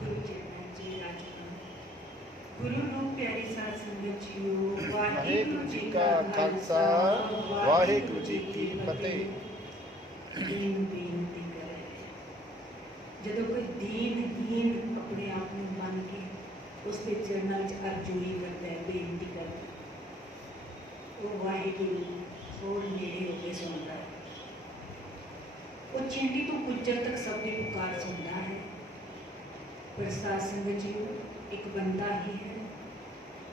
ਗੁਰੂ ਚਰਨਾਂ 'ਚ ਰਾਜਪਾਲ ਗੁਰੂ ਨੂੰ ਪਿਆਰੀ ਸਾਧ ਸੰਗਤ ਜੀਓ ਵਾਹਿਗੁਰੂ ਜੀ ਕਾ ਖਾਲਸਾ ਵਾਹਿਗੁਰੂ ਜੀ ਕੀ ਫਤਿਹ ਦੀਨ ਬੇਨਤੀ ਕਰੇ ਜਦੋਂ ਕੋਈ ਦੀਨਹੀਨ ਆਪਣੇ ਆਪ ਨੂੰ ਮੰਨ ਕੇ ਉਸ ਦੇ ਚਰਨਾਂ 'ਚ ਅਰਜ਼ੋਈ ਕਰਦਾ ਹੈ ਬੇਨਤੀ ਕਰਦਾ ਹੈ, ਉਹ ਵਾਹਿਗੁਰੂ ਹੋਰ ਨੇੜੇ ਹੋ ਕੇ ਸੁਣਦਾ ਹੈ ਉਹ ਚਿੰਟੀ ਤੋਂ ਕੁੱਜਰ ਤੱਕ ਸਭ ਦੀ ਪੁਕਾਰ ਸੁਣਦਾ ਹੈ ਪਰ ਸਾਧ ਜੀ ਇੱਕ ਬੰਦਾ ਹੀ ਹੈ,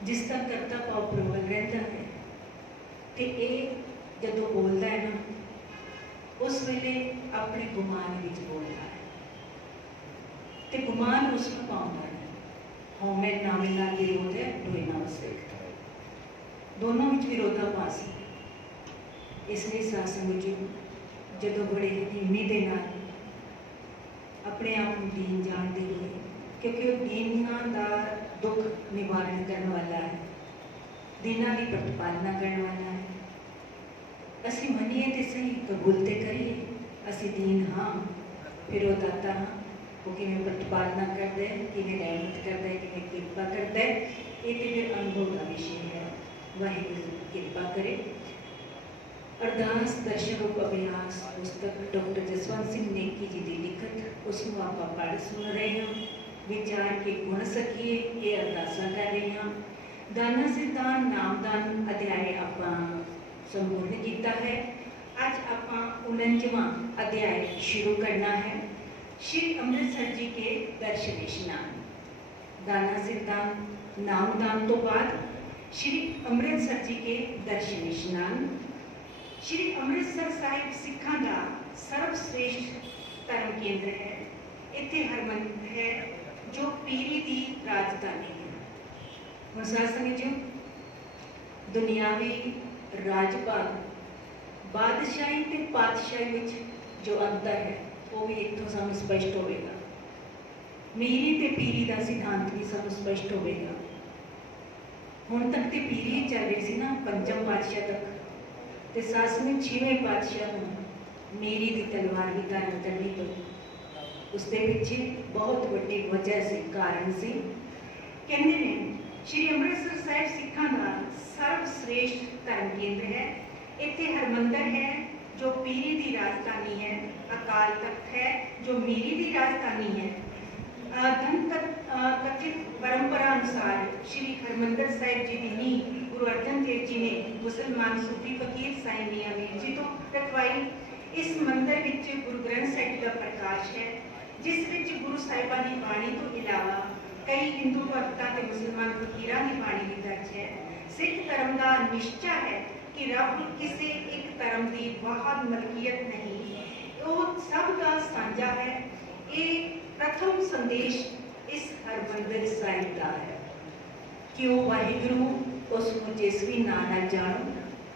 ਜਿਸ ਦਾ ਕਰਤਾ ਪਾਉ ਪ੍ਰਬਲ ਰਹਿੰਦਾ ਹੈ। ਤੇ ਇਹ ਜਦੋਂ ਬੋਲਦਾ ਹੈ ਨਾ, ਉਸ ਵੇਲੇ ਆਪਣੇ ਗੁਮਾਨ ਵਿੱਚ ਬੋਲਦਾ ਹੈ। ਤੇ ਗੁਮਾਨ ਉਸ ਨੂੰ ਪਾਉਂਦਾ ਹੈ। ਹਉਮੈ ਨਾਮੇ ਨਾਲ ਵਿਰੋਧ ਹੈ, ਦੋਏ ਨਾਮ ਸਿੱਖ ਦੋਨੋਂ ਵਿੱਚ ਵਿਰੋਧਾਭਾਸ ਹੈ। ਇਸ ਲਈ ਸਾਧ ਜੀ, ਜਦੋਂ ਬੜੇ ਧੀਮੀ ਦੇ ਨਾਲ ਆਪਣੇ ਆਪ ਨੂੰ ਦੀਨ ਜਾਣਦੇ ਹੋਏ ਕਿਉਂਕਿ ਉਹ ਦੀਨਾਂ ਦਾ ਦੁੱਖ ਨਿਵਾਰਨ ਕਰਨ ਵਾਲਾ ਹੈ ਦੀਨਾਂ ਦੀ ਪ੍ਰਤੀਪਾਲਨਾ ਕਰਨ ਵਾਲਾ ਹੈ ਅਸੀਂ ਮੰਨੀਏ ਤੇ ਸਹੀ ਕਬੂਲ ਤੇ ਕਰੀਏ ਅਸੀਂ ਦੀਨ ਹਾਂ ਫਿਰ ਉਹ ਦਾਤਾ ਹਾਂ ਉਹ ਕਿਵੇਂ ਪ੍ਰਤੀਪਾਲਨਾ ਕਰਦਾ ਹੈ ਕਿਵੇਂ ਰਹਿਮਤ ਕਰਦਾ ਹੈ ਕਿਵੇਂ ਕਿਰਪਾ ਕਰਦਾ ਹੈ ਇਹ ਤੇ ਫਿਰ ਅਨੁਭਵ ਦਾ ਵਿਸ਼ੇ ਹੈ ਵਾਹਿਗੁਰੂ ਕਿਰਪਾ ਕਰੇ ਅਰਦਾਸ ਦਰਸ਼ਨ ਰੂਪ ਅਭਿਆਸ ਪੁਸਤਕ ਡਾਕਟਰ ਜਸਵੰਤ ਸਿੰਘ ਨੇਕੀ ਜੀ ਦੀ ਲਿਖਤ ਉਸ ਨੂੰ ਆਪਾਂ ਪੜ੍ਹ ਸੁਣ ਰਹੇ ਹਾਂ ਵਿਚਾਰ ਕੇ ਗੁਣ ਸਕੀਏ, ਇਹ ਅਰਦਾਸਾਂ ਕਰ ਰਹੇ ਹਾਂ। ਦਾਨਾ ਸਿਧਾਨ ਨਾਮਦਾਨ ਅਧਿਆਇ ਆਪਾਂ ਸੰਪੂਰਨ ਕੀਤਾ ਹੈ। ਅੱਜ ਆਪਾਂ 49ਵਾਂ ਅਧਿਆਇ ਸ਼ੁਰੂ ਕਰਨਾ ਹੈ। ਸ਼੍ਰੀ ਅੰਮ੍ਰਿਤਸਰ ਜੀ ਕੇ ਦਰਸ਼ਨ ਇਸ਼ਨਾਨ ਦਾਨਾ ਸਿਧਾਨ ਨਾਮਦਾਨ ਤੋਂ ਬਾਅਦ ਸ਼੍ਰੀ ਅੰਮ੍ਰਿਤਸਰ ਜੀ ਕੇ ਦਰਸ਼ਨ ਇਸ਼ਨਾਨ ਸ਼੍ਰੀ ਅੰਮ੍ਰਿਤਸਰ ਸਾਹਿਬ ਸਿੱਖਾਂ ਦਾ ਸਰਵਸ਼੍ਰੇਸ਼ਟ ਧਰਮ ਕੇਂਦਰ ਹੈ। ਇੱਥੇ ਹਰਮੰਦਰ ਹੈ ਜੋ ਪੀਰੀ ਦੀ ਰਾਜਧਾਨੀ ਹੈ। ਹੁਣ ਸਾਧ ਜੀ ਦੁਨਿਆਵੀ ਰਾਜਭਾਗ ਬਾਦਸ਼ਾਹੀ ਤੇ ਪਾਤਸ਼ਾਹੀ ਵਿੱਚ ਜੋ ਅੰਤਰ ਹੈ, ਉਹ ਵੀ ਇੱਥੋਂ ਸਾਨੂੰ ਸਪਸ਼ਟ ਹੋਵੇਗਾ। ਮੀਰੀ ਤੇ ਪੀਰੀ ਦਾ ਸਿਧਾਂਤ ਵੀ ਸਾਨੂੰ ਸਪਸ਼ਟ ਹੋਵੇਗਾ। ਹੁਣ ਤੱਕ ਤੇ ਪੀਰੀ ਚੱਲ ਰਹੀ ਸੀ ਨਾ, ਪੰਜਮ ਪਾਤਸ਼ਾਹ ਤੱਕ। ਤੇ ਸੱਸ ਨੇ ਛੇਵੇਂ ਪਾਤਸ਼ਾਹ ਨੂੰ ਮੇਰੀ ਦੀ ਤਲਵਾਰ ਵੀ ਧਾਰਨ ਕਰਨੀ ਪਈ। ਉਸ ਦੇ ਪਿੱਛੇ ਬਹੁਤ ਵੱਡੀ ਵਜ੍ਹਾ ਸੀ ਕਾਰਨ ਸੀ ਕਹਿੰਦੇ ਨੇ ਸ਼੍ਰੀ ਅੰਮ੍ਰਿਤਸਰ ਸਾਹਿਬ ਸਿੱਖਾਂ ਦਾ ਸਰਵ ਸ੍ਰੇਸ਼ਟ ਧਰਮ ਕੇਂਦਰ ਹੈ ਇੱਥੇ ਹਰਮੰਦਰ ਹੈ ਜੋ ਪੀਰੀ ਦੀ ਰਾਜਧਾਨੀ ਹੈ ਅਕਾਲ ਤਖਤ ਹੈ ਜੋ ਮੀਰੀ ਦੀ ਰਾਜਧਾਨੀ ਹੈ ਅਧਨ ਕਥਿਤ ਪਰੰਪਰਾ ਅਨੁਸਾਰ ਸ਼੍ਰੀ ਹਰਮੰਦਰ ਸਾਹਿਬ ਜੀ ਦੀ ਨੀਂਹ ਗੁਰੂ ਅਰਜਨ ਦੇਵ ਜੀ ਨੇ ਮੁਸਲਮਾਨ ਸੂਫੀ ਫਕੀਰ ਸਾਈਂ ਮੀਆਂ ਮੀਰ ਜੀ ਤੋਂ ਰਖਵਾਈ ਇਸ ਮੰਦਰ ਵਿੱਚ ਗੁਰੂ ਗ੍ਰੰਥ ਸਾਹਿਬ ਦਾ ਪ੍ਰਕਾਸ਼ ਹੈ ਜਿਸ ਵਿੱਚ ਗੁਰੂ ਸਾਹਿਬਾਂ ਦੀ ਬਾਣੀ ਤੋਂ ਇਲਾਵਾ ਕਈ ਹਿੰਦੂ ਭਗਤਾਂ ਤੇ ਮੁਸਲਮਾਨ ਫਕੀਰਾਂ ਦੀ ਬਾਣੀ ਵੀ ਦਰਜ ਹੈ ਸਿੱਖ ਧਰਮ ਦਾ ਨਿਸ਼ਚਾ ਹੈ ਕਿ ਰੱਬ ਕਿਸੇ ਇੱਕ ਧਰਮ ਦੀ ਵਾਹਦ ਮਲਕੀਅਤ ਨਹੀਂ ਉਹ ਸਭ ਦਾ ਸਾਂਝਾ ਹੈ ਇਹ ਪ੍ਰਥਮ ਸੰਦੇਸ਼ ਇਸ ਹਰਮੰਦਰ ਸਾਹਿਬ ਦਾ ਹੈ ਕਿ ਉਹ ਵਾਹਿਗੁਰੂ ਉਸ ਨੂੰ ਜਿਸ ਵੀ ਨਾਂ ਨਾਲ ਜਾਣੋ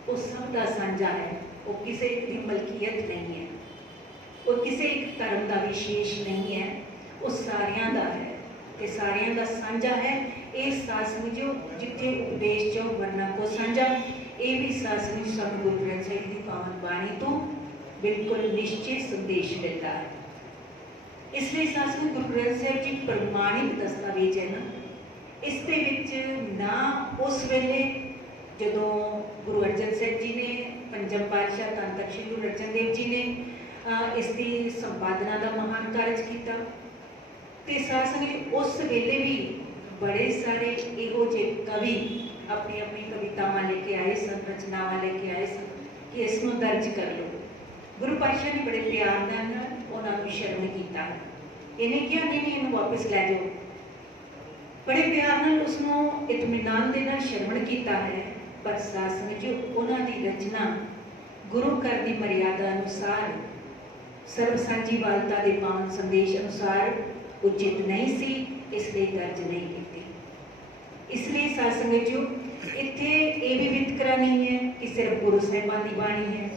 ਉਹ ਸਭ ਦਾ ਸਾਂਝਾ ਹੈ ਉਹ ਕਿਸੇ ਦੀ ਮਲਕੀਅਤ ਨਹੀਂ ਹੈ ਉਹ ਕਿਸੇ ਇੱਕ ਧਰਮ ਦਾ ਵਿਸ਼ੇਸ਼ ਨਹੀਂ ਹੈ। ਉਹ ਸਾਰਿਆਂ ਦਾ ਹੈ ਤੇ ਸਾਰਿਆਂ ਦਾ ਸਾਂਝਾ ਹੈ। ਇਹ ਸਾਸ ਜੋ ਜਿੱਥੇ ਉਪਦੇਸ਼ ਚੋਂ ਵਰਨਾ ਕੋ ਸਾਂਝਾ। ਇਹ ਵੀ ਸਾਸ ਵਿੱਚ ਸਾਨੂੰ ਗੁਰੂ ਗ੍ਰੰਥ ਸਾਹਿਬ ਦੀ ਪਾਵਨ ਬਾਣੀ ਤੋਂ ਬਿਲਕੁਲ ਨਿਸ਼ਚਿਤ ਸੰਦੇਸ਼ ਦਿੰਦਾ ਹੈ। ਇਸ ਲਈ ਸਾਸ ਨੂੰ ਗੁਰੂ ਗ੍ਰੰਥ ਸਾਹਿਬ ਜੀ ਪ੍ਰਮਾਣਿਕ ਦਸਤਾਵੇਜ਼ ਹੈ ਨਾ। ਇਸ ਦੇ ਵਿੱਚ ਨਾ ਉਸ ਵੇਲੇ ਜਦੋਂ ਗੁਰੂ ਅਰਜਨ ਸਾਹਿਬ ਜੀ ਨੇ, ਪੰਜਮ ਪਾਤਸ਼ਾਹ ਧੰਨ ਤਖਤ ਸ੍ਰੀ ਗੁਰੂ ਅਰਜਨ ਦੇਵ ਜੀ ਨੇ ਇਸ ਦੀ ਸੰਪਾਦਨਾ ਦਾ ਮਹਾਨ ਕਾਰਜ ਕੀਤਾ। ਤੇ ਸਾਸ ਨੇ ਉਸ ਵੇਲੇ ਵੀ ਬੜੇ ਸਾਰੇ ਇਹੋ ਜਿਹੇ ਕਵੀ ਆਪਣੀ ਆਪਣੀ ਕਵਿਤਾਵਾਂ ਲੈ ਕੇ ਆਏ ਸਨ, ਰਚਨਾਵਾਂ ਲੈ ਕੇ ਆਏ ਸਨ ਕਿ ਇਸ ਨੂੰ ਦਰਜ ਕਰ ਲਓ। ਗੁਰੂ ਪਾਤਸ਼ਾਹ ਨੇ ਬੜੇ ਪਿਆਰ ਨਾਲ ਉਹਨਾਂ ਨੂੰ ਸ਼ਰਮ ਕੀਤਾ। ਇਹਨੇ ਕਿਹਾ, ਨਹੀਂ ਨਹੀਂ, ਇਹਨੂੰ ਵਾਪਸ ਲੈ ਜਾਓ। ਬੜੇ ਪਿਆਰ ਨਾਲ ਉਸ ਨੂੰ ਇਤਮਿਨਾਨ ਦੇ ਨਾਲ ਸ਼ਰਮਣ ਕੀਤਾ ਹੈ, ਪਰ ਸਾਸ ਜੋ ਉਹਨਾਂ ਦੀ ਰਚਨਾ ਗੁਰੂ ਘਰ ਦੀ ਮਰਿਆਦਾ ਅਨੁਸਾਰ ਸਰਬ ਸਾਂਝੀਵਾਲਤਾ ਦੇ ਪਾਵਨ ਸੰਦੇਸ਼ ਅਨੁਸਾਰ ਉਚਿਤ ਨਹੀਂ ਸੀ, ਇਸ ਲਈ ਦਰਜ ਨਹੀਂ ਕੀਤੀ। ਇਸ ਲਈ ਸਾਧ ਸੰਗਤ ਜੋ ਇੱਥੇ ਇਹ ਵੀ ਵਿਤਕਰਾ ਨਹੀਂ ਹੈ ਕਿ ਸਿਰਫ ਗੁਰੂ ਸਾਹਿਬਾਨ ਦੀ ਬਾਣੀ ਹੈ।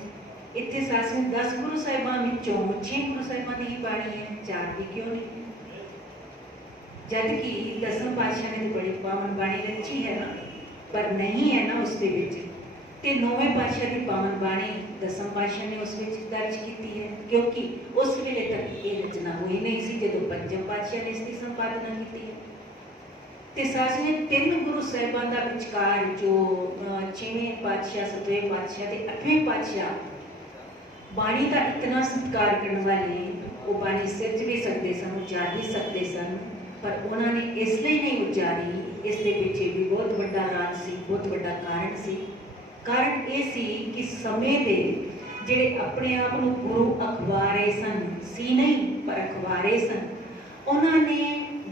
ਇੱਥੇ ਸਾਧ ਸੰਗਤ 10 ਗੁਰੂ ਸਾਹਿਬਾਨ ਵਿੱਚੋਂ 6 ਗੁਰੂ ਸਾਹਿਬਾਨ ਦੀ ਹੀ ਬਾਣੀ ਹੈ, ਚਾਰ ਵੀ ਕਿਉਂ ਨਹੀਂ? ਜਦ ਕਿ ਦਸਮ ਪਾਤਸ਼ਾਹ ਨੇ ਬੜੀ ਪਾਵਨ ਬਾਣੀ ਰਚੀ ਹੈ ਨਾ, ਪਰ ਨਹੀਂ ਹੈ ਨਾ ਉਸ ਦੇ ਵਿੱਚ। ਤੇ ਨੌਵੇਂ ਪਾਤਸ਼ਾਹ ਦੀ ਪਾਵਨ ਬਾਣੀ ਦਸਮ ਪਾਤਸ਼ਾਹ ਨੇ ਉਸ ਵਿੱਚ ਦਰਜ ਕੀਤੀ ਹੈ, ਕਿਉਂਕਿ ਉਸ ਵੇਲੇ ਤੱਕ ਇਹ ਰਚਨਾ ਹੋਈ ਨਹੀਂ ਸੀ, ਜਦੋਂ ਪੰਜਮ ਪਾਤਸ਼ਾਹ ਨੇ ਇਸ ਦੀ ਸੰਪਾਦਨਾ ਕੀਤੀ ਹੈ। ਤੇ ਸਾਜ ਨੇ ਤਿੰਨ ਗੁਰੂ ਸਾਹਿਬਾਨ ਦਾ ਵਿਚਕਾਰ ਜੋ ਛੇਵੇਂ ਪਾਤਸ਼ਾਹ, ਸਤਵੇਂ ਪਾਤਸ਼ਾਹ ਤੇ ਅੱਠਵੇਂ ਪਾਤਸ਼ਾਹ ਬਾਣੀ ਦਾ ਇਤਨਾ ਸਤਿਕਾਰ ਕਰਨ ਵਾਲੇ, ਉਹ ਬਾਣੀ ਸਿਰਜ ਵੀ ਸਕਦੇ ਸਨ, ਉਚਾਰ ਵੀ ਸਕਦੇ ਸਨ, ਪਰ ਉਹਨਾਂ ਨੇ ਇਸ ਲਈ ਨਹੀਂ ਉਚਾਰੀ, ਇਸ ਦੇ ਪਿੱਛੇ ਵੀ ਬਹੁਤ ਵੱਡਾ ਰਾਜ ਸੀ, ਬਹੁਤ ਵੱਡਾ ਕਾਰਨ ਸੀ। ਕਾਰਨ ਇਹ ਸੀ ਕਿ ਸਮੇਂ ਦੇ ਜਿਹੜੇ ਆਪਣੇ ਆਪ ਨੂੰ ਗੁਰੂ ਅਖਬਾਰੇ ਸਨ ਸੀ ਨਹੀਂ ਪਰ ਅਖਬਾਰੇ ਸਨ, ਉਹਨਾਂ ਨੇ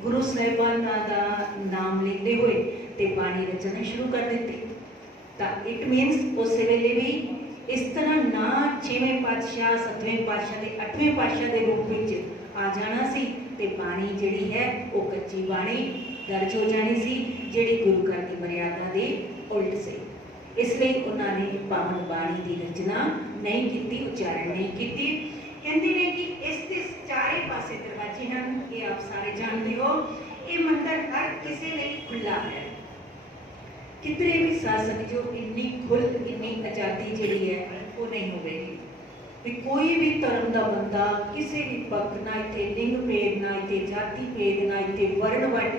ਗੁਰੂ ਸਾਹਿਬਾਨਾਂ ਦਾ ਨਾਮ ਲੈਂਦੇ ਹੋਏ ਤੇ ਬਾਣੀ ਰਚਨਾ ਸ਼ੁਰੂ ਕਰ ਦਿੱਤੀ। ਤਾਂ ਇਟ ਮੀਨਸ ਉਸ ਵੇਲੇ ਵੀ ਇਸ ਤਰ੍ਹਾਂ ਨਾ ਛੇਵੇਂ ਪਾਤਸ਼ਾਹ, ਸੱਤਵੇਂ ਪਾਤਸ਼ਾਹ ਤੇ ਅੱਠਵੇਂ ਪਾਤਸ਼ਾਹ ਦੇ ਰੂਪ ਵਿੱਚ ਆ ਜਾਣਾ ਸੀ ਤੇ ਬਾਣੀ ਜਿਹੜੀ ਹੈ ਉਹ ਕੱਚੀ ਬਾਣੀ ਦਰਜ ਹੋ ਜਾਣੀ ਸੀ, ਜਿਹੜੀ ਗੁਰੂ ਘਰ ਦੀ ਮਰਿਆਦਾ ਦੇ ਉਲਟ ਸੀ। ਇਸ ਲਈ ਉਹਨਾਂ ਨੇ ਪਾਵਨ ਬਾਣੀ ਦੀ ਰਚਨਾ ਨਹੀਂ ਕੀਤੀ, ਉਚਾਰਨ ਨਹੀਂ ਕੀਤੀ। ਕਹਿੰਦੇ ਨੇ ਕਿ ਇਸ ਦੇ ਚਾਰੇ ਪਾਸੇ ਦਰਵਾਜ਼ੇ ਹਨ, ਇਹ ਆਪ ਸਾਰੇ ਜਾਣਦੇ ਹੋ। ਇਹ ਮੰਦਰ ਹਰ ਕਿਸੇ ਲਈ ਖੁੱਲਾ ਹੈ। ਕਿਧਰੇ ਵੀ ਸਾਸਨ ਜੋ ਇੰਨੀ ਖੁੱਲ ਇੰਨੀ ਆਜ਼ਾਦੀ ਜਿਹੜੀ ਹੈ, ਉਹ ਨਹੀਂ ਹੋਵੇਗੀ। ਵੀ ਕੋਈ ਵੀ ਧਰਮ ਦਾ ਬੰਦਾ, ਕਿਸੇ ਵੀ ਪੱਖ, ਨਾ ਇੱਥੇ ਲਿੰਗ ਭੇਦ, ਨਾ ਇੱਥੇ ਜਾਤੀ ਭੇਦ, ਨਾ ਇੱਥੇ ਵਰਣ ਵਟ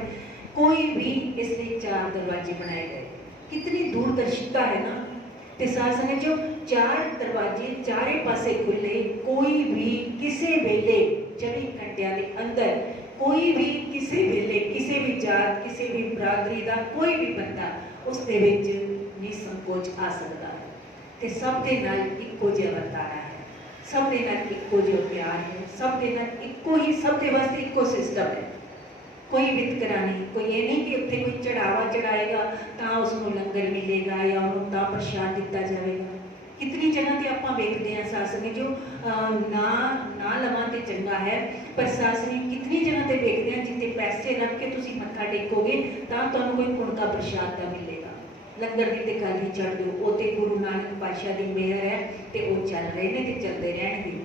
ਕੋਈ ਵੀ ਇਸ ਲਈ ਚਾਰ ਦਰਵਾਜ਼ੇ ਬਣਾਏ ਗਏ। ਕਿਤਨੀ ਦੂਰਦਰਸ਼ਿਤਾ ਹੈ ਨਾ ਤੇ ਸਾਸਨ ਜੋ ਚਾਰ ਦਰਵਾਜ਼ੇ ਚਾਰੇ ਪਾਸੇ ਖੁੱਲੇ ਕੋਈ ਵੀ ਕਿਸੇ ਵੇਲੇ 24 ਘੰਟਿਆਂ ਦੇ ਅੰਦਰ ਕੋਈ ਵੀ ਕਿਸੇ ਵੇਲੇ ਕਿਸੇ ਵੀ ਜਾਤ ਕਿਸੇ ਵੀ ਬਰਾਦਰੀ ਦਾ ਕੋਈ ਵੀ ਬੰਦਾ ਉਸ ਦੇ ਵਿੱਚ ਨਿਸੰਕੋਚ ਆ ਸਕਦਾ ਹੈ ਤੇ ਸਭ ਦੇ ਨਾਲ ਇੱਕੋ ਜਿਹਾ ਵਰਤਾਰਾ ਹੈ ਸਭ ਦੇ ਨਾਲ ਇੱਕੋ ਜਿਹਾ ਪਿਆਰ ਹੈ ਸਭ ਦੇ ਨਾਲ ਇੱਕੋ ਹੀ ਸਭ ਦੇ ਵਾਸਤੇ ਇੱਕੋ ਸਿਸਟਮ ਹੈ ਕੋਈ ਵਿਤਕਰਾ ਨਹੀਂ, ਕੋਈ ਇਹ ਨਹੀਂ ਕਿ ਉੱਥੇ ਕੋਈ ਚੜਾਵਾ ਚੜਾਏਗਾ ਤਾਂ ਉਸ ਨੂੰ ਲੰਗਰ ਮਿਲੇਗਾ ਜਾਂ ਉਹਨੂੰ ਤਾਂ ਪ੍ਰਸ਼ਾਦ ਦਿੱਤਾ ਜਾਵੇਗਾ। ਕਿਤਨੀ ਜਗ੍ਹਾ ਤੇ ਆਪਾਂ ਵੇਖਦੇ ਹਾਂ ਸਾਸਨੀ ਜੋ ਨਾ ਨਾ ਲਵਾਂ ਤੇ ਚੰਗਾ ਹੈ, ਪਰ ਸਾਸਨੀ ਕਿਤਨੀ ਜਗ੍ਹਾ ਤੇ ਵੇਖਦੇ ਹਾਂ ਜਿੱਥੇ ਪੈਸੇ ਰੱਖ ਕੇ ਤੁਸੀਂ ਮੱਥਾ ਟੇਕੋਗੇ ਤਾਂ ਤੁਹਾਨੂੰ ਕੋਈ ਪੁੰਨ ਪ੍ਰਸ਼ਾਦ ਦਾ ਮਿਲੇਗਾ। ਲੰਗਰ ਦੀ ਤੇ ਗੱਲ ਹੀ ਛੱਡ ਦਿਓ ਉਹ ਤੇ ਗੁਰੂ ਨਾਨਕ ਪਾਤਸ਼ਾਹ ਦੀ ਮਿਹਰ ਹੈ ਤੇ ਉਹ ਚੱਲ ਰਹੇ ਨੇ ਤੇ ਚੱਲਦੇ ਰਹਿਣਗੇ।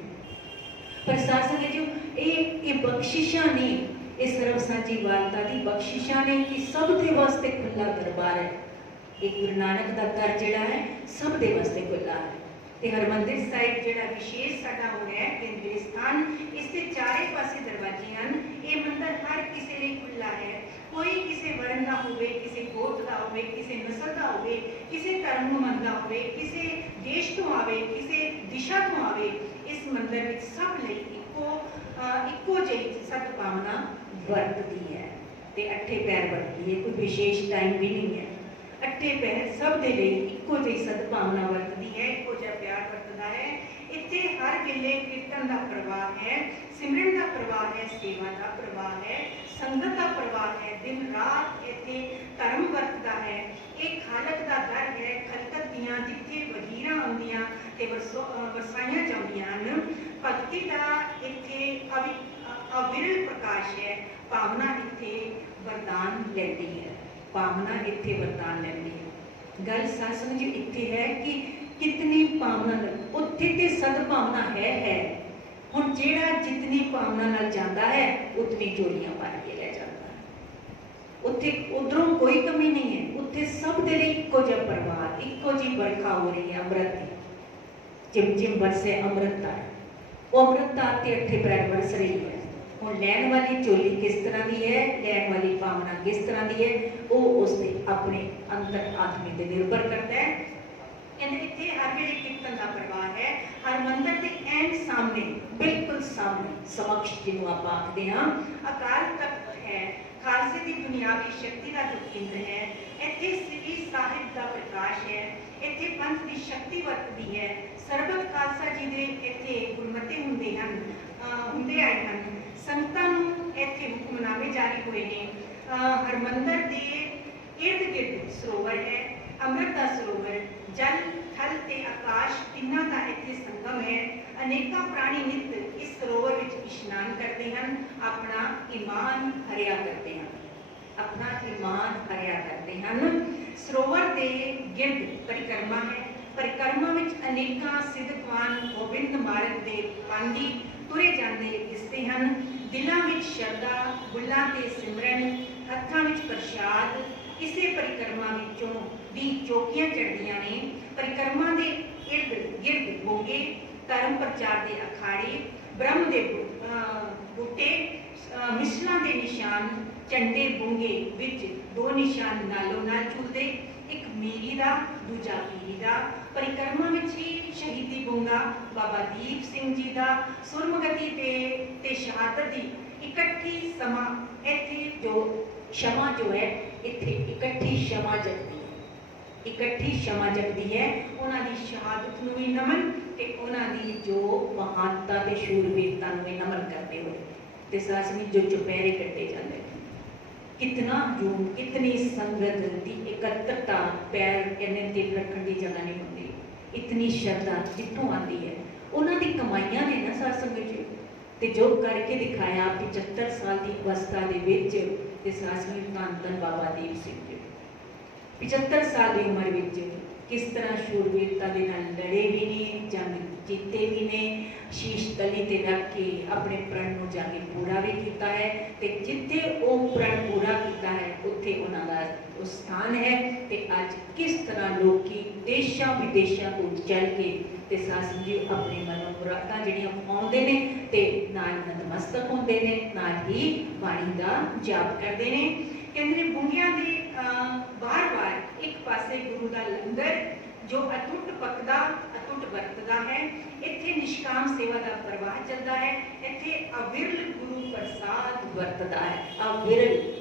ਪਰ ਸਾਸਨ ਜੋ, ਇਹ ਇਹ ਬਖਸ਼ਿਸ਼ਾਂ ਨਹੀਂ ਇਹ ਸਰਬ ਸਾਂਝੀ ਵਾਲਤਾ ਦੀ ਬਖਸ਼ਿਸ਼ਾਂ ਨੇ ਕਿ ਸਭ ਦੇ ਵਾਸਤੇ ਖੁੱਲਾ ਦਰਬਾਰ ਹੈ ਇਹ ਗੁਰੂ ਨਾਨਕ ਦਾ ਦਰ ਜਿਹੜਾ ਹੈ ਸਭ ਦੇ ਵਾਸਤੇ ਖੁੱਲਾ ਹੈ ਤੇ ਹਰਮੰਦਰ ਸਾਹਿਬ ਜਿਹੜਾ ਵਿਸ਼ੇਸ਼ ਸਾਡਾ ਹੋ ਗਿਆ ਹੈ ਕੇਂਦਰੀ ਸਥਾਨ ਇਸ ਦੇ ਚਾਰੇ ਪਾਸੇ ਦਰਵਾਜ਼ੇ ਹਨ ਇਹ ਮੰਦਰ ਹਰ ਕਿਸੇ ਲਈ ਖੁੱਲਾ ਹੈ ਕੋਈ ਕਿਸੇ ਵਰਨ ਦਾ ਹੋਵੇ ਕਿਸੇ ਗੋਤ ਦਾ ਹੋਵੇ ਕਿਸੇ ਨਸਲ ਦਾ ਹੋਵੇ ਕਿਸੇ ਧਰਮ ਨੂੰ ਮੰਨਦਾ ਹੋਵੇ ਕਿਸੇ ਦੇਸ਼ ਤੋਂ ਆਵੇ ਕਿਸੇ ਦਿਸ਼ਾ ਤੋਂ ਆਵੇ ਇਸ ਮੰਦਰ ਵਿੱਚ ਸਭ ਲਈ ਇੱਕੋ ਅਹ, ਇੱਕੋ ਜਿਹੀ ਸਤਿਭਾਵਨਾ ਵਰਤਦੀ ਹੈ ਤੇ ਅੱਠੇ ਪੈਰ ਵਰਤਦੀ ਹੈ, ਕੋਈ ਵਿਸ਼ੇਸ਼ ਟਾਈਮ ਵੀ ਨਹੀਂ ਹੈ। ਅੱਠੇ ਪੈਰ ਸਭ ਦੇ ਲਈ ਇੱਕੋ ਜਿਹੀ ਸਦਭਾਵਨਾ ਵਰਤਦੀ ਹੈ, ਇੱਕੋ ਜਿਹਾ ਪਿਆਰ ਵਰਤਦਾ ਹੈ। ਇੱਥੇ ਹਰ ਵੇਲੇ ਕੀਰਤਨ ਦਾ ਪ੍ਰਵਾਹ ਹੈ, ਸਿਮਰਨ ਦਾ ਪ੍ਰਵਾਹ ਹੈ, ਸੇਵਾ ਦਾ ਪ੍ਰਵਾਹ ਹੈ, ਸੰਗਤ ਦਾ ਪ੍ਰਵਾਹ ਹੈ, ਦਿਨ ਰਾਤ ਇੱਥੇ ਧਰਮ ਵਰਤਦਾ ਹੈ। ਇਹ ਖਾਲਕ ਦਾ ਦਰ ਹੈ, ਖਲਕਤ ਦੀਆਂ ਜਿੱਥੇ ਵਹੀਰਾਂ ਆਉਂਦੀਆਂ ਤੇ ਵਰਸਾਈਆਂ ਜਾਂਦੀਆਂ ਹਨ, ਭਗਤੀ ਦਾ ਇੱਥੇ ਅਵਿ ਅਵਿਰਲ ਪ੍ਰਕਾਸ਼ ਹੈ, ਭਾਵਨਾ ਇੱਥੇ ਵਰਦਾਨ ਲੈਂਦੀ ਹੈ। ਭਾਵਨਾ ਇੱਥੇ ਵਰਦਾਨ ਲੈਂਦੀ ਹੈ। ਗੱਲ ਸਾਸਨ ਜੀ ਇੱਥੇ ਹੈ ਕਿ ਕਿਤਨੀ ਭਾਵਨਾ ਉੱਥੇ ਤੇ ਸਦਭਾਵਨਾ ਹੈ ਹੈ। ਹੁਣ ਜਿਹੜਾ ਜਿਤਨੀ ਭਾਵਨਾ ਨਾਲ ਜਾਂਦਾ ਹੈ, ਉਤਨੀ ਚੋਰੀਆਂ ਭਰ ਕੇ ਲੈ ਜਾਂਦਾ ਹੈ। ਉੱਥੇ ਉਧਰੋਂ ਕੋਈ ਕਮੀ ਨਹੀਂ ਹੈ। ਉੱਥੇ ਸਭ ਦੇ ਲਈ ਇੱਕੋ ਜਿਹਾ ਪਰਿਵਾਰ, ਇੱਕੋ ਜਿਹੀ ਵਰਖਾ ਹੋ ਰਹੀ ਹੈ, ਅੰਮ੍ਰਿਤ ਦੀ। ਜਿਮ ਜਿਮ ਵਰਸੇ ਅੰਮ੍ਰਿਤ ਦਾ ਉਹ ਅੰਮ੍ਰਿਤ ਦਾ ਤੇ ਅੱਠੇ ਪੈਰ ਵਰਸ ਰਹੀ ਹੈ। ਹੁਣ ਲੈਣ ਵਾਲੀ ਝੋਲੀ ਕਿਸ ਤਰ੍ਹਾਂ ਦੀ ਹੈ, ਲੈਣ ਵਾਲੀ ਭਾਵਨਾ ਕਿਸ ਤਰ੍ਹਾਂ ਦੀ ਹੈ, ਉਹ ਉਸ ਦੇ ਆਪਣੇ ਅੰਦਰ ਆਤਮੇ ਤੇ ਨਿਰਭਰ ਕਰਦਾ ਹੈ। ਕਹਿੰਦੇ ਇੱਥੇ ਹਰ ਵੇਲੇ ਕੀਰਤਨ ਦਾ ਪ੍ਰਵਾਹ ਹੈ, ਹਰ ਮੰਦਰ ਦੇ ਐਨ ਸਾਹਮਣੇ, ਬਿਲਕੁਲ ਸਾਹਮਣੇ, ਸਮਕਸ਼ ਜਿਹਨੂੰ ਆਪਾਂ ਆਖਦੇ ਹਾਂ, ਅਕਾਲ ਤਖਤ ਹੈ, ਖਾਲਸੇ ਦੀ ਦੁਨਿਆਵੀ ਸ਼ਕਤੀ ਦਾ ਜੋ ਕੇਂਦਰ ਹੈ, ਇੱਥੇ ਸ੍ਰੀ ਸਾਹਿਬ ਦਾ ਪ੍ਰਕਾਸ਼ ਹੈ, ਇੱਥੇ ਪੰਥ ਦੀ ਸ਼ਕਤੀ ਵਰਤਦੀ ਹੈ, ਸਰਬਤ ਖਾਲਸਾ ਜੀ ਦੇ ਇੱਥੇ ਗੁਰਮਤੇ ਹੁੰਦੇ ਹਨ ਹੁੰਦੇ ਆਏ ਹਨ। ਸੰਗਤਾਂ ਨੂੰ ਇੱਥੇ ਹੁਕਮਨਾਮੇ ਜਾਰੀ ਹੋਏ ਨੇ। ਹਰਮੰਦਰ ਦੇ ਇਰਦ ਗਿਰਦ ਸਰੋਵਰ ਹੈ, ਅੰਮ੍ਰਿਤ ਦਾ ਸਰੋਵਰ, ਜਲ, ਥਲ ਤੇ ਆਕਾਸ਼, ਤਿੰਨਾਂ ਦਾ ਇੱਥੇ ਸੰਗਮ ਹੈ। ਅਨੇਕਾਂ ਪ੍ਰਾਣੀ ਨਿਤ ਇਸ ਸਰੋਵਰ ਵਿੱਚ ਇਸ਼ਨਾਨ ਕਰਦੇ ਹਨ, ਆਪਣਾ ਈਮਾਨ ਹਰਿਆ ਕਰਦੇ ਹਨ। ਆਪਣਾ ਈਮਾਨ ਹਰਿਆ ਕਰਦੇ ਹਨ। ਸਰੋਵਰ ਦੇ ਗਿਰਦ ਪਰਿਕਰਮਾ ਹੈ। ਪਰਿਕਰਮਾ ਵਿੱਚ ਅਨੇਕਾਂ ਸਿੱਧਕਵਾਨ ਗੋਬਿੰਦ ਮਾਰਗ ਦੇ ਪਾਂਡੀ ਤੁਰੇ ਜਾਂਦੇ ਦਿਸਦੇ ਹਨ। ਦਿਲਾਂ ਵਿੱਚ ਸ਼ਰਧਾ, ਬੁੱਲਾਂ ਤੇ ਸਿਮਰਨ, ਹੱਥਾਂ ਵਿੱਚ ਪ੍ਰਸ਼ਾਦ, ਇਸੇ ਪਰਿਕਰਮਾ ਵਿੱਚੋਂ ਦੀ ਚੌਕੀਆਂ ਚੜਦੀਆਂ ਨੇ। ਪਰਿਕਰਮਾ ਦੇ ਇਰਦ ਗਿਰਦ ਬੋਗੇ ਧਰਮ ਪ੍ਰਚਾਰ ਦੇ ਅਖਾੜੇ, ਬ੍ਰਹਮ ਦੇ ਬੂਟੇ ਮਿਸਲਾਂ ਦੇ ਨਿਸ਼ਾਨ, ਝੰਡੇ ਬੁੰਗੇ ਵਿੱਚ ਦੋ ਨਿਸ਼ਾਨ ਨਾਲੋਂ ਨਾਲ ਝੁਲਦੇ ਇੱਕ ਮੀਰੀ ਦਾ, ਦੂਜਾ ਪੀਰੀ ਦਾ। ਪਰਿਕਰਮਾ ਵਿੱਚ ਹੀ ਸ਼ਹੀਦੀ ਬੁੰਗਾ ਬਾਬਾ ਦੀਪ ਸਿੰਘ ਜੀ ਦਾ, ਸੁਰਮਗਤੀ ਤੇ ਤੇ ਸ਼ਹਾਦਤ ਦੀ ਇਕੱਠੀ ਸਮਾਂ ਇੱਥੇ ਜੋ ਸ਼ਮਾ ਜੋ ਹੈ, ਇੱਥੇ ਇਕੱਠੀ ਸ਼ਮਾ ਜਗਦੀ ਹੈ। ਇਕੱਠੀ ਸ਼ਮਾ ਜਗਦੀ ਹੈ। ਉਹਨਾਂ ਦੀ ਸ਼ਹਾਦਤ ਨੂੰ ਵੀ ਨਮਨ ਤੇ ਉਹਨਾਂ ਦੀ ਜੋ ਮਹਾਨਤਾ ਤੇ ਸ਼ੂਰਵੀਰਤਾ ਨੂੰ ਵੀ ਨਮਨ ਕਰਦੇ ਹੋਏ। ਤੇ ਸਾਸਨੀ ਜੋ ਚੁਪਹਿਰੇ ਕੱਟੇ ਜਾਂਦੇ ਨੇ। ਕਿਤਨਾ ਹਜੂਮ ਕਿਤਨੀ ਸੰਗਤ ਦੀ ਇਕੱਤਰਤਾ ਪੈਰ ਇਹਨੇ ਤੇ ਰੱਖਣ ਦੀ ਜਗ੍ਹਾ ਨਹੀਂ ਹੁੰਦੀ। ਇਤਨੀ ਸ਼ਰਧਾ ਜਿੱਥੋਂ ਆਉਂਦੀ ਹੈ। ਉਹਨਾਂ ਦੀ ਕਮਾਈਆਂ ਨੇ ਨਾ ਸਾਸੰਗ ਵਿੱਚ ਤੇ ਜੋ ਕਰਕੇ ਦਿਖਾਇਆ 75 ਸਾਲ ਦੀ ਅਵਸਥਾ ਦੇ ਵਿੱਚ ਤੇ ਸਾਸਨੀ ਧੰਨ ਧੰਨ ਬਾਬਾ ਦੀਪ ਸਿੰਘ ਜੀ। 75 ਸਾਲ ਦੀ ਉਮਰ ਵਿੱਚ ਕਿਸ ਤਰ੍ਹਾਂ ਸ਼ੂਰਵੀਰਤਾ ਦੇ ਨਾਲ ਲੜੇ ਵੀ ਨੇ ਜੰਗ ਜਿੱਤੇ ਵੀ ਨੇ, ਸ਼ੀਸ਼ ਤਲੀ ਤੇ ਰੱਖ ਕੇ ਆਪਣੇ ਪ੍ਰਣ ਨੂੰ ਜਾ ਕੇ ਪੂਰਾ ਵੀ ਕੀਤਾ ਹੈ ਤੇ ਜਿੱਥੇ ਉਹ ਪ੍ਰਣ ਪੂਰਾ ਕੀਤਾ ਹੈ, ਉੱਥੇ ਉਹਨਾਂ ਦਾ ਉਹ ਸਥਾਨ ਹੈ ਤੇ ਅੱਜ ਕਿਸ ਤਰ੍ਹਾਂ ਲੋਕੀ ਦੇਸ਼ਾਂ ਵਿਦੇਸ਼ਾਂ ਤੋਂ ਚੱਲ ਕੇ ਤੇ ਸਾਸਨ ਜੀ ਆਪਣੇ ਮਨੋਂ ਮੁਰਾਦਾਂ ਜਿਹੜੀਆਂ ਪਾਉਂਦੇ ਨੇ ਤੇ ਨਾਲ ਨਤਮਸਤਕ ਹੁੰਦੇ ਨੇ, ਨਾਲ ਹੀ ਬਾਣੀ ਦਾ ਜਾਪ ਕਰਦੇ ਨੇ। ਕਹਿੰਦੇ ਨੇ, ਬੁੰਗਿਆਂ ਦੇ ਬਾਰ-ਬਾਰ ਇੱਕ ਪਾਸੇ ਗੁਰੂ ਦਾ ਲੰਗਰ, ਜੋ ਅਟੁੱਟ ਪੱਕਦਾ, ਅਟੁੱਟ ਵਰਤਦਾ ਹੈ। ਇੱਥੇ ਨਿਸ਼ਕਾਮ ਸੇਵਾ ਦਾ ਪ੍ਰਵਾਹ ਚੱਲਦਾ ਹੈ। ਇੱਥੇ ਅਵਿਰਲ ਗੁਰੂ ਪ੍ਰਸਾਦ ਵਰਤਦਾ ਹੈ। ਅਵਿਰਲ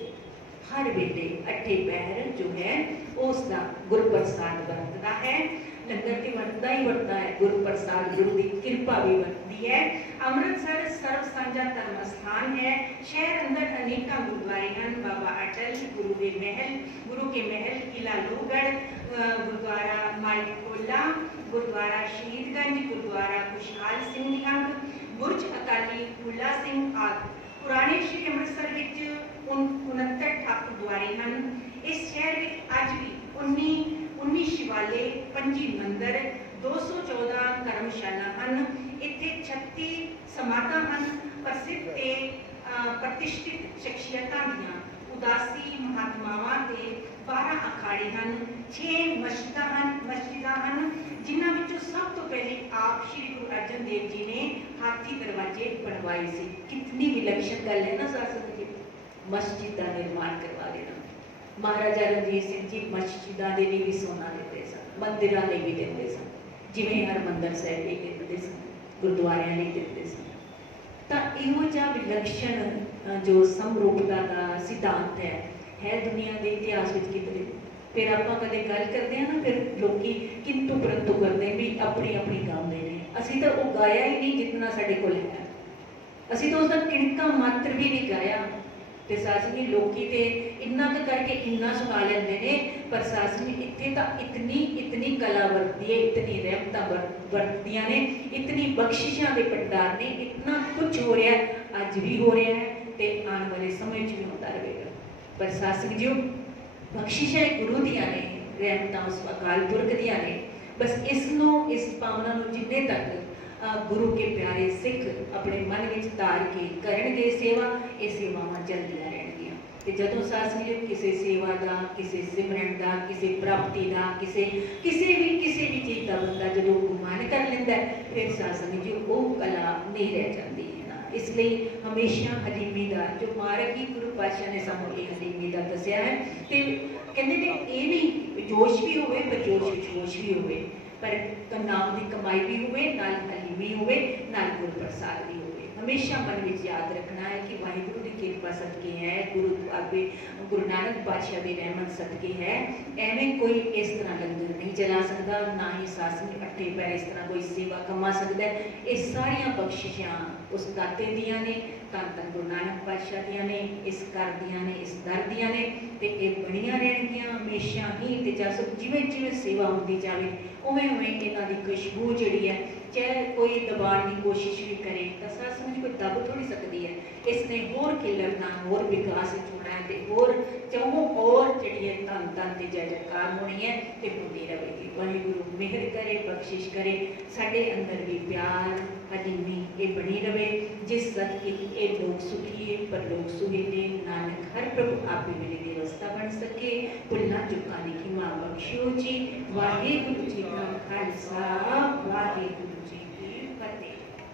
ਹਰ ਵੇਲੇ ਅੱਠੇ ਪਹਿਰ ਜੋ ਹੈ, ਉਸ ਦਾ ਗੁਰ ਪ੍ਰਸਾਦ ਵਰਤਦਾ ਹੈ। ਲੰਗਰ ਤੇ ਵਰਤਦਾ ਹੀ ਵਰਤਦਾ ਹੈ ਗੁਰ ਪ੍ਰਸਾਦ ਗੁਰੂ ਦੀ ਕਿਰਪਾ ਵੀ ਵਰਤਦੀ ਹੈ ਅੰਮ੍ਰਿਤਸਰ ਸਰਬ ਸਾਂਝਾ ਧਰਮ ਸਥਾਨ ਹੈ ਸ਼ਹਿਰ ਅੰਦਰ ਅਨੇਕਾਂ ਗੁਰਦੁਆਰੇ ਹਨ ਬਾਬਾ ਅਟਲ ਗੁਰੂ ਦੇ ਮਹਿਲ ਗੁਰੂ ਕੇ ਮਹਿਲ ਕਿਲਾ ਲੋਹਗੜ੍ਹ ਅ, ਗੁਰਦੁਆਰਾ ਮਾਈਕੋਲਾ ਗੁਰਦੁਆਰਾ ਸ਼ਹੀਦਗੰਜ ਗੁਰਦੁਆਰਾ ਖੁਸ਼ਹਾਲ ਸਿੰਘ ਨਿਹੰਗ ਬੁਰਜ ਅਕਾਲੀ ਫੁੱਲਾ ਸਿੰਘ ਆਦਿ ਪੁਰਾਣੇ ਸ਼੍ਰੀ ਅੰਮ੍ਰਿਤਸਰ ਵਿੱਚ ਉਨ- 69 ਠਾਕ ਗੁਰਦੁਆਰੇ ਹਨ ਇਸ ਸ਼ਹਿਰ ਵਿੱਚ ਅੱਜ ਵੀ 19 19 ਸ਼ਿਵਾਲੇ 25 ਮੰਦਰ 214 ਧਰਮਸ਼ਾਲਾ ਹਨ। ਇੱਥੇ 36 ਸਮਾਧਾਂ ਹਨ ਪ੍ਰਸਿੱਧ ਤੇ ਅ, ਪ੍ਰਤਿਸ਼ਠਿਤ ਸ਼ਖਸੀਅਤਾਂ ਦੀਆਂ ਉਦਾਸੀ ਮਹਾਤਮਾਵਾਂ ਤੇ 12 ਅਖਾੜੇ ਹਨ 6 ਮਸਜਿਦਾਂ ਹਨ ਮਸਜਿਦਾਂ ਹਨ ਜਿਨ੍ਹਾਂ ਵਿੱਚੋਂ ਸਭ ਤੋਂ ਪਹਿਲੇ ਆਪ ਸ਼੍ਰੀ ਗੁਰੂ ਅਰਜਨ ਦੇਵ ਜੀ ਨੇ ਹਾਥੀ ਦਰਵਾਜ਼ੇ ਬਣਵਾਏ ਸੀ। ਕਿਤਨੀ ਵਿਲੱਖਣ ਗੱਲ ਹੈ ਨਾ ਸਰ ਜੀ? ਮਸਜਿਦ ਦਾ ਨਿਰਮਾਣ ਕਰਵਾ ਦੇਣਾ। ਮਹਾਰਾਜਾ ਰਣਜੀਤ ਸਿੰਘ ਜੀ ਮਸਜਿਦਾਂ ਦੇ ਲਈ ਵੀ ਸੋਨਾ ਦਿੰਦੇ ਸਨ, ਮੰਦਿਰਾਂ ਲਈ ਵੀ ਦਿੰਦੇ ਸਨ, ਜਿਵੇਂ ਹਰਮੰਦਰ ਸਾਹਿਬ ਲਈ ਦਿੰਦੇ ਸਨ, ਗੁਰਦੁਆਰਿਆਂ ਲਈ ਦਿੰਦੇ ਸਨ। ਤਾਂ ਇਹੋ ਜਿਹਾ ਵਿਲੱਖਣ ਜੋ ਸਮਰੂਪਤਾ ਦਾ ਸਿਧਾਂਤ ਹੈ ਹੈ ਦੁਨੀਆ ਦੇ ਇਤਿਹਾਸ ਵਿੱਚ ਕਿਤੇ। ਫਿਰ ਆਪਾਂ ਕਦੇ ਗੱਲ ਕਰਦੇ ਹਾਂ ਨਾ, ਫਿਰ ਲੋਕੀ ਕਿੰਤੂ ਪਰੰਤੂ ਕਰਦੇ ਵੀ ਆਪਣੀ ਆਪਣੀ ਗਾਉਂਦੇ ਨੇ। ਅਸੀਂ ਤਾਂ ਉਹ ਗਾਇਆ ਹੀ ਨਹੀਂ ਜਿੰਨਾ ਸਾਡੇ ਕੋਲ ਹੈ ਅਸੀਂ ਤਾਂ ਉਸ ਦਾ ਕਿਣਕਾ ਮਾਤਰ ਵੀ ਨਹੀਂ ਗਾਇਆ। ਤੇ ਸਾਸਨੀ ਲੋਕੀ ਤੇ ਇੰਨਾ ਕੁ ਕਰਕੇ ਇੰਨਾ ਸੁਣਾ ਲੈਂਦੇ ਨੇ ਪਰ ਇੱਥੇ ਤਾਂ ਇਤਨੀ ਇਤਨੀ ਕਲਾ ਵਰਤਦੀ ਹੈ, ਇਤਨੀ ਰਹਿਮਤਾਂ ਵਰ- ਵਰਤਦੀਆਂ ਨੇ, ਇਤਨੀ ਬਖਸ਼ਿਸ਼ਾਂ ਦੇ ਭੰਡਾਰ ਨੇ, ਇਤਨਾ ਕੁਝ ਹੋ ਰਿਹਾ ਅੱਜ ਵੀ ਹੋ ਰਿਹਾ ਹੈ ਤੇ ਆਉਣ ਵਾਲੇ ਸਮੇਂ 'ਚ ਵੀ ਹੁੰਦਾ ਰਹੇਗਾ। ਪ੍ਰਸ਼ਾਸਕ ਸਾਸਨੀ ਬਖਸ਼ਿਸ਼ਾਂ ਗੁਰੂ ਦੀਆਂ ਨੇ, ਰਹਿਮਤਾਂ ਉਸ ਅਕਾਲ ਪੁਰਖ ਦੀਆਂ ਨੇ, ਬਸ ਇਸ ਨੂੰ, ਇਸ ਭਾਵਨਾ ਨੂੰ ਜਿੰਨੇ ਤੱਕ ਗੁਰੂ ਕੇ ਪਿਆਰੇ ਸਿੱਖ ਆਪਣੇ ਮਨ ਵਿੱਚ ਧਾਰ ਕੇ ਕਰਨਗੇ ਸੇਵਾ, ਇਹ ਸੇਵਾਵਾਂ ਚੱਲਦੀਆਂ ਰਹਿਣਗੀਆਂ। ਤੇ ਜਦੋਂ ਸਾਸਨੀ ਕਿਸੇ ਸੇਵਾ ਦਾ, ਕਿਸੇ ਸਿਮਰਨ ਦਾ, ਕਿਸੇ ਪ੍ਰਾਪਤੀ ਦਾ, ਕਿਸੇ ਕਿਸੇ ਵੀ ਕਿਸੇ ਵੀ ਚੀਜ਼ ਦਾ ਬੰਦਾ ਜਦੋਂ ਗੁਮਾਨ ਕਰ ਲੈਂਦਾ ਫਿਰ ਸਾਸਨੀ ਜੀ ਉਹ ਕਲਾ ਨਹੀਂ ਰਹਿ ਜਾਂਦੀ ਹੈ। ਨਾ ਇਸ ਲਈ ਹਮੇਸ਼ਾ ਹਲੀਮੀ ਦਾ, ਜੋ ਮਾਰਗ ਹੀ ਗੁਰੂ ਪਾਤਸ਼ਾਹ ਨੇ ਸਾਨੂੰ ਇਹ ਹਲੀਮੀ ਦਾ ਦੱਸਿਆ ਹੈ, ਤੇ ਕਹਿੰਦੇ ਨੇ ਇਹ ਨਹੀਂ, ਜੋਸ਼ ਵੀ ਹੋਵੇ ਪਰ ਜੋਸ਼ ਵਿੱਚ ਹੋਸ਼ ਵੀ ਹੋਵੇ। ਪਰ ਕ- ਨਾਮ ਦੀ ਕਮਾਈ ਵੀ ਹੋਵੇ ਨਾਲ ਹਲੀਮੀ ਹੋਵੇ ਨਾਲ ਗੁਰ ਪ੍ਰਸਾਦ ਵੀ ਹੋਵੇ ਹਮੇਸ਼ਾ ਮਨ ਵਿੱਚ ਯਾਦ ਰੱਖਣਾ ਹੈ ਕਿ ਵਾਹਿਗੁਰੂ ਦੀ ਕਿਰਪਾ ਸਦਕੇ ਹੈ ਗੁਰੂ ਆਪੇ ਗੁਰੂ ਨਾਨਕ ਪਾਤਸ਼ਾਹ ਦੀ ਰਹਿਮਤ ਸਦਕੇ ਹੈ ਐਵੇਂ ਕੋਈ ਇਸ ਤਰ੍ਹਾਂ ਲੰਗਰ ਨਹੀਂ ਚਲਾ ਸਕਦਾ ਨਾ ਹੀ ਸਾਸਨੀ ਅੱਠੇ ਪੈਰ ਇਸ ਤਰ੍ਹਾਂ ਕੋਈ ਸੇਵਾ ਕਮਾ ਸਕਦਾ ਹੈ। ਇਹ ਸਾਰੀਆਂ ਬਖਸ਼ਿਸ਼ਾਂ ਉਸ ਦਾਤੇ ਦੀਆਂ ਨੇ ਤਾਂ ਧੰਨ ਗੁਰੂ ਨਾਨਕ ਪਾਤਸ਼ਾਹ ਦੀਆਂ ਨੇ ਇਸ ਘਰ ਦੀਆਂ ਨੇ ਇਸ ਦਰ ਦੀਆਂ ਨੇ ਤੇ ਇਹ ਬਣੀਆਂ ਰਹਿਣਗੀਆਂ, ਹਮੇਸ਼ਾ ਹੀ ਤੇ ਜਸ ਜਿਵੇਂ ਜਿਵੇਂ ਸੇਵਾ ਹੁੰਦੀ ਜਾਵੇ, ਉਵੇਂ ਉਵੇਂ ਇਹਨਾਂ ਦੀ ਖੁਸ਼ਬੂ ਜਿਹੜੀ ਹੈ, ਚਾਹੇ ਕੋਈ ਦਬਾਉਣ ਦੀ ਕੋਸ਼ਿਸ਼ ਵੀ ਕਰੇ, ਤਾਂ ਸਾਸ ਵਿੱਚ ਕੋਈ ਦਬ ਥੋੜੀ ਸਕਦੀ ਹੈ। ਇਸ ਨੇ ਹੋਰ ਖਿਲਰਨਾ ਹੋਰ ਵਿਕਾਸ ਹੋਣਾ ਹੈ ਤੇ ਹੋਰ ਚੌਂ ਹੋਰ ਜਿਹੜੀ ਹੈ ਧੰਨ ਧੰਨ ਤੇ ਜੈ ਜੈਕਾਰ ਹੋਣੀ ਹੈ ਤੇ ਹੁੰਦੀ ਰਹੇਗੀ ਵਾਹਿਗੁਰੂ ਮਿਹਰ ਕਰੇ, ਬਖਸ਼ਿਸ਼ ਕਰੇ। ਸਾਡੇ ਅੰਦਰ ਵੀ ਪਿਆਰ ਹਲੀਮੀ ਇਹ ਬਣੀ ਰਵੇ, ਜਿਸ ਸਦਕੇ ਇਹ ਲੋਕ ਸੁਖੀਏ, ਪਰ ਲੋਕ ਸੁਹੇਲੇ, ਨਾਨਕ ਹਰ ਪ੍ਰਭੂ ਆਪੇ ਮੇਰੇ ਦੀ ਰਸਤਾ ਬਣ ਸਕੇ। ਭੁੱਲਾਂ ਚੁੱਕਾਂ ਦੀ ਖਿਮਾ ਬਖਸ਼ਿਓ ਜੀ। ਵਾਹਿਗੁਰੂ ਜੀ ਕਾ